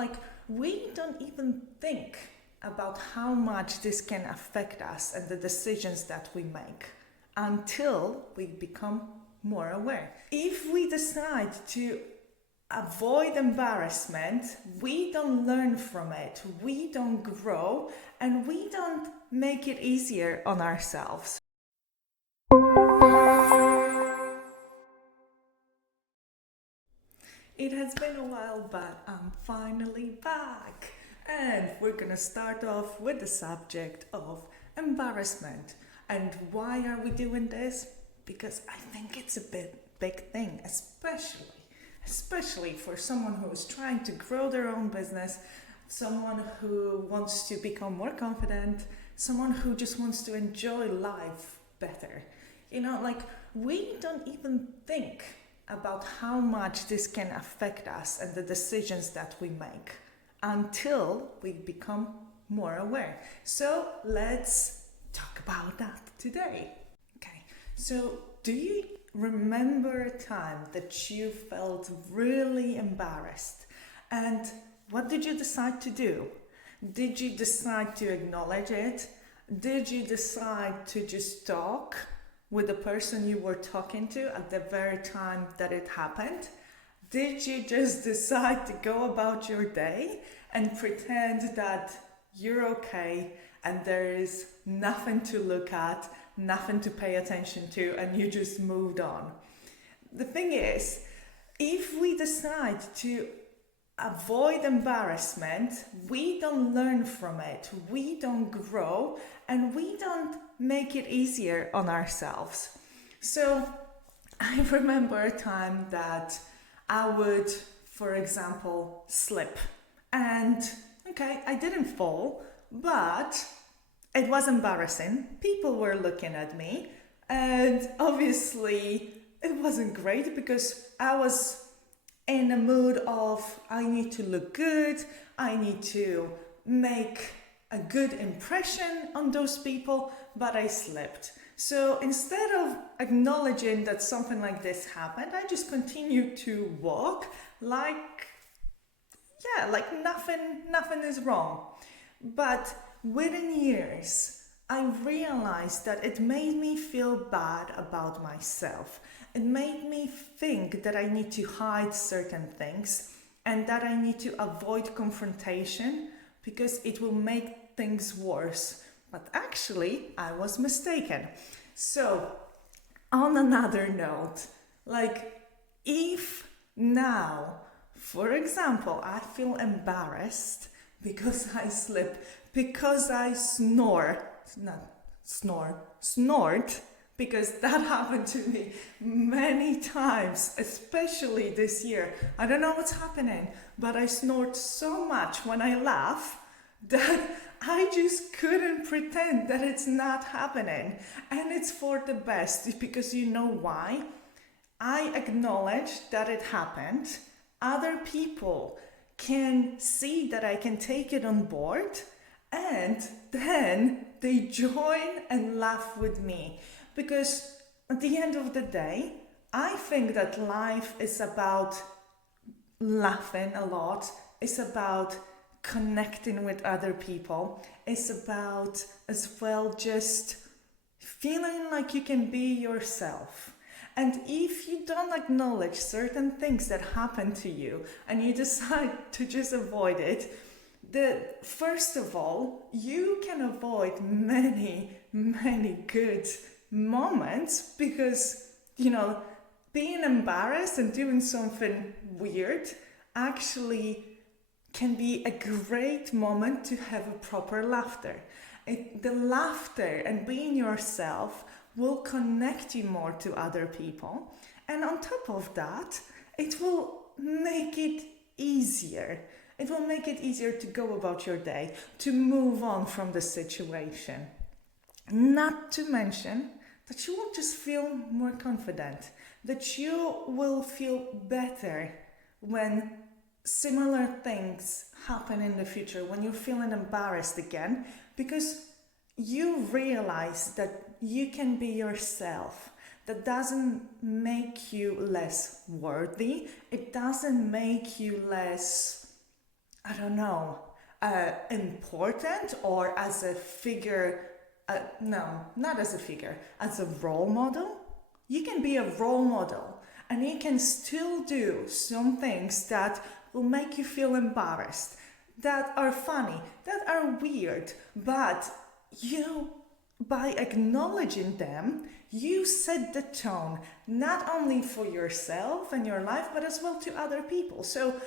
like we don't even think about how much this can affect us and the decisions that we make until we become more aware. If we decide to avoid embarrassment, we don't learn from it, we don't grow, and we don't make it easier on ourselves. It has been a while, but I'm finally back. And we're gonna start off with the subject of embarrassment. And why are we doing this? Because I think it's a big thing, especially for someone who is trying to grow their own business, someone who wants to become more confident, someone who just wants to enjoy life better. Like we don't even think about how much this can affect us and the decisions that we make until we become more aware. So let's talk about that today. Okay, so do you remember a time that you felt really embarrassed? And what did you decide to do? Did you decide to acknowledge it? Did you decide to just talk with the person you were talking to at the very time that it happened? Did you just decide to go about your day and pretend that you're okay and there is nothing to look at, nothing to pay attention to, and you just moved on? The thing is, if we decide to avoid embarrassment, we don't learn from it, we don't grow, and we don't make it easier on ourselves. So I remember a time that I would, for example, slip. And okay, I didn't fall, but it was embarrassing. People were looking at me, and obviously it wasn't great because I was in a mood of I need to look good, I need to make a good impression on those people, but I slipped. So instead of acknowledging that something like this happened, I just continued to walk like nothing is wrong. But within years, I realized that it made me feel bad about myself. It made me think that I need to hide certain things and that I need to avoid confrontation because it will make things worse. But actually, I was mistaken. So, on another note, like if now, for example, I feel embarrassed because I slip, because I snort, because that happened to me many times, especially this year. I don't know what's happening, but I snort so much when I laugh that I just couldn't pretend that it's not happening. And it's for the best, because you know why? I acknowledge that it happened. Other people can see that I can take it on board, and then they join and laugh with me. Because at the end of the day, I think that life is about laughing a lot. It's about connecting with other people. It's about as well just feeling like you can be yourself. And if you don't acknowledge certain things that happen to you and you decide to just avoid it, first of all, you can avoid many good moments because, being embarrassed and doing something weird actually can be a great moment to have a proper laughter. The laughter and being yourself will connect you more to other people. And on top of that, it will make it easier. It will make it easier to go about your day, to move on from the situation. Not to mention that you will just feel more confident, that you will feel better when similar things happen in the future, when you're feeling embarrassed again, because you realize that you can be yourself. That doesn't make you less worthy. It doesn't make you less I don't know, important, or as a figure, no, not as a figure, as a role model. You can be a role model and you can still do some things that will make you feel embarrassed, that are funny, that are weird, but by acknowledging them, you set the tone not only for yourself and your life, but as well to other people. So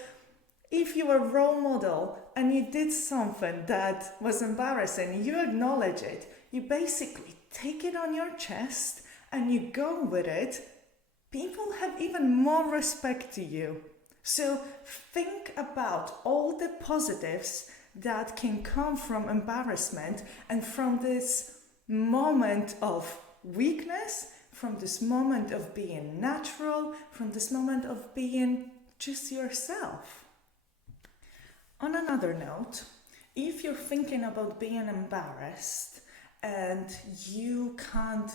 if you are a role model and you did something that was embarrassing, you acknowledge it, you basically take it on your chest and you go with it, people have even more respect to you. So think about all the positives that can come from embarrassment and from this moment of weakness, from this moment of being natural, from this moment of being just yourself. On another note, if you're thinking about being embarrassed and you can't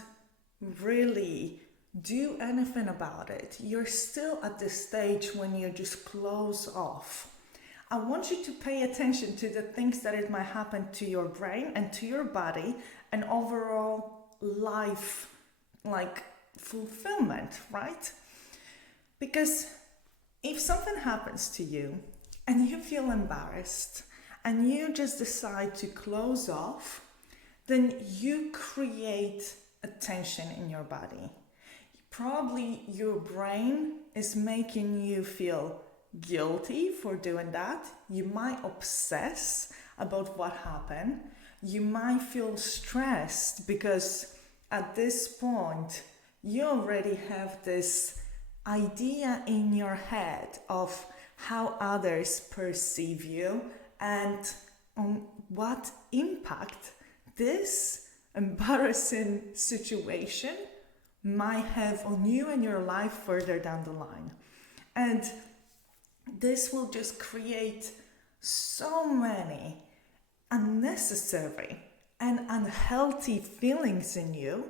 really do anything about it, you're still at the stage when you just close off. I want you to pay attention to the things that it might happen to your brain and to your body and overall life, like fulfillment, right? Because if something happens to you and you feel embarrassed and you just decide to close off, then you create a tension in your body. Probably your brain is making you feel guilty for doing that. You might obsess about what happened. You might feel stressed because at this point you already have this idea in your head of how others perceive you and on what impact this embarrassing situation might have on you and your life further down the line. And this will just create so many unnecessary and unhealthy feelings in you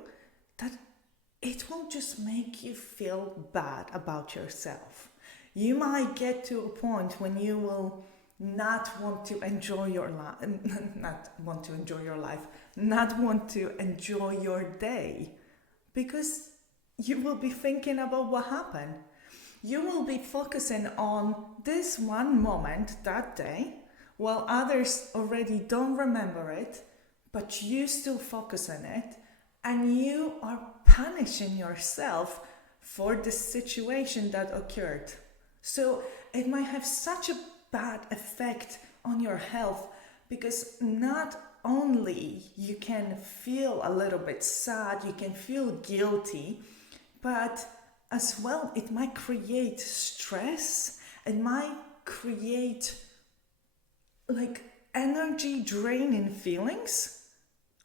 that it will just make you feel bad about yourself. You might get to a point when you will not want to enjoy your life, not want to enjoy your day, because you will be thinking about what happened. You will be focusing on this one moment that day, while others already don't remember it, but you still focus on it, and you are punishing yourself for the situation that occurred. So it might have such a bad effect on your health, because not only you can feel a little bit sad, you can feel guilty, but as well it might create stress. It might create like energy draining feelings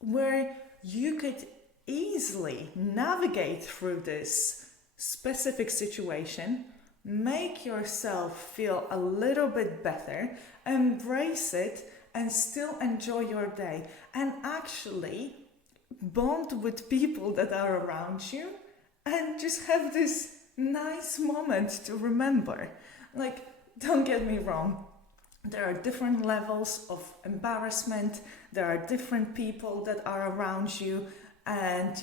where you could easily navigate through this specific situation, make yourself feel a little bit better, embrace it, and still enjoy your day, and actually bond with people that are around you and just have this nice moment to remember. Like, don't get me wrong, there are different levels of embarrassment, there are different people that are around you, and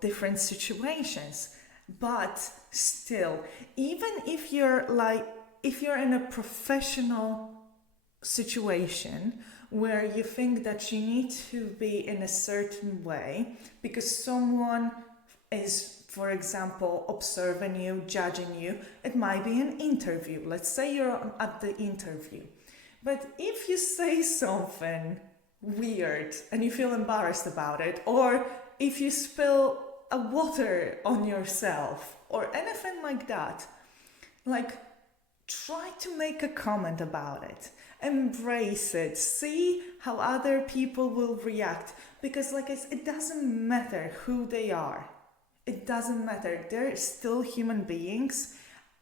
different situations. But still, even if you're in a professional situation where you think that you need to be in a certain way because someone is, for example, observing you, judging you, it might be an interview. Let's say you're at the interview. But if you say something weird and you feel embarrassed about it, or if you spill a water on yourself or anything like that, try to make a comment about it. Embrace it. See how other people will react. Because it doesn't matter who they are. It doesn't matter. They're still human beings.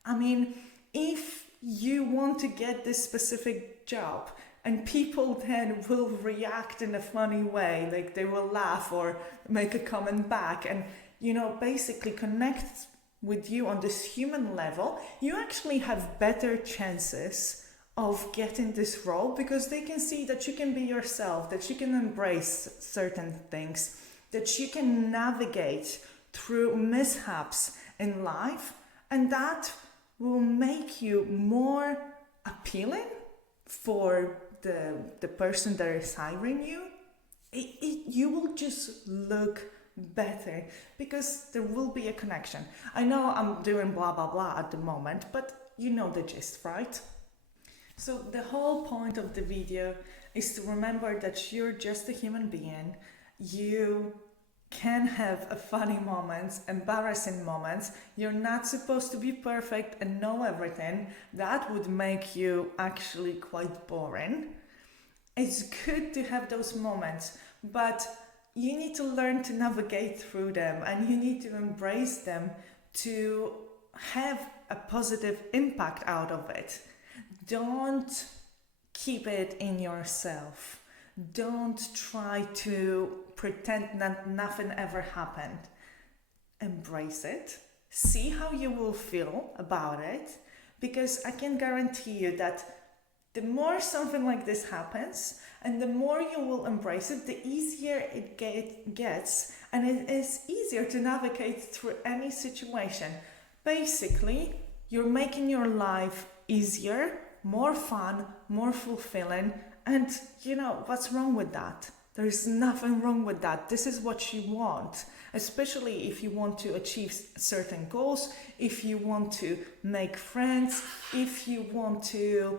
I mean, if you want to get this specific job and people then will react in a funny way, like they will laugh or make a comment back and, basically connect with you on this human level, you actually have better chances of getting this role because they can see that you can be yourself, that you can embrace certain things, that you can navigate through mishaps in life, and that will make you more appealing for the person that is hiring you. You will just look better because there will be a connection. I know I'm doing blah blah blah at the moment, but you know the gist, right? So the whole point of the video is to remember that you're just a human being. You can have a funny moments, embarrassing moments. You're not supposed to be perfect and know everything. That would make you actually quite boring. It's good to have those moments, but you need to learn to navigate through them and you need to embrace them to have a positive impact out of it. Don't keep it in yourself. Don't try to pretend that nothing ever happened. Embrace it. See how you will feel about it, because I can guarantee you that the more something like this happens and the more you will embrace it, the easier it gets, and it is easier to navigate through any situation. Basically, you're making your life easier, more fun, more fulfilling, and you know, what's wrong with that? There is nothing wrong with that. This is what you want, especially if you want to achieve certain goals, if you want to make friends, if you want to,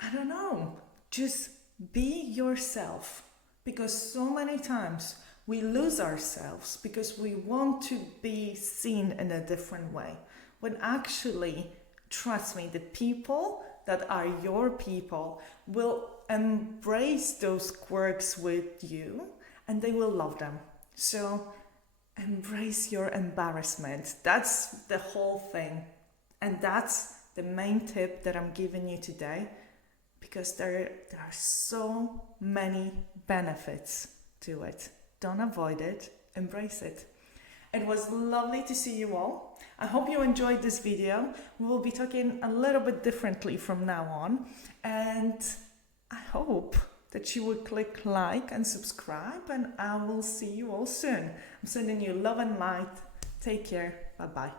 I don't know, just be yourself. Because so many times we lose ourselves because we want to be seen in a different way. When actually, trust me, the people that are your people will embrace those quirks with you and they will love them. So embrace your embarrassment. That's the whole thing. And that's the main tip that I'm giving you today, because there are so many benefits to it. Don't avoid it, embrace it. It was lovely to see you all. I hope you enjoyed this video. We will be talking a little bit differently from now on. And I hope that you will click like and subscribe, and I will see you all soon. I'm sending you love and light. Take care. Bye-bye.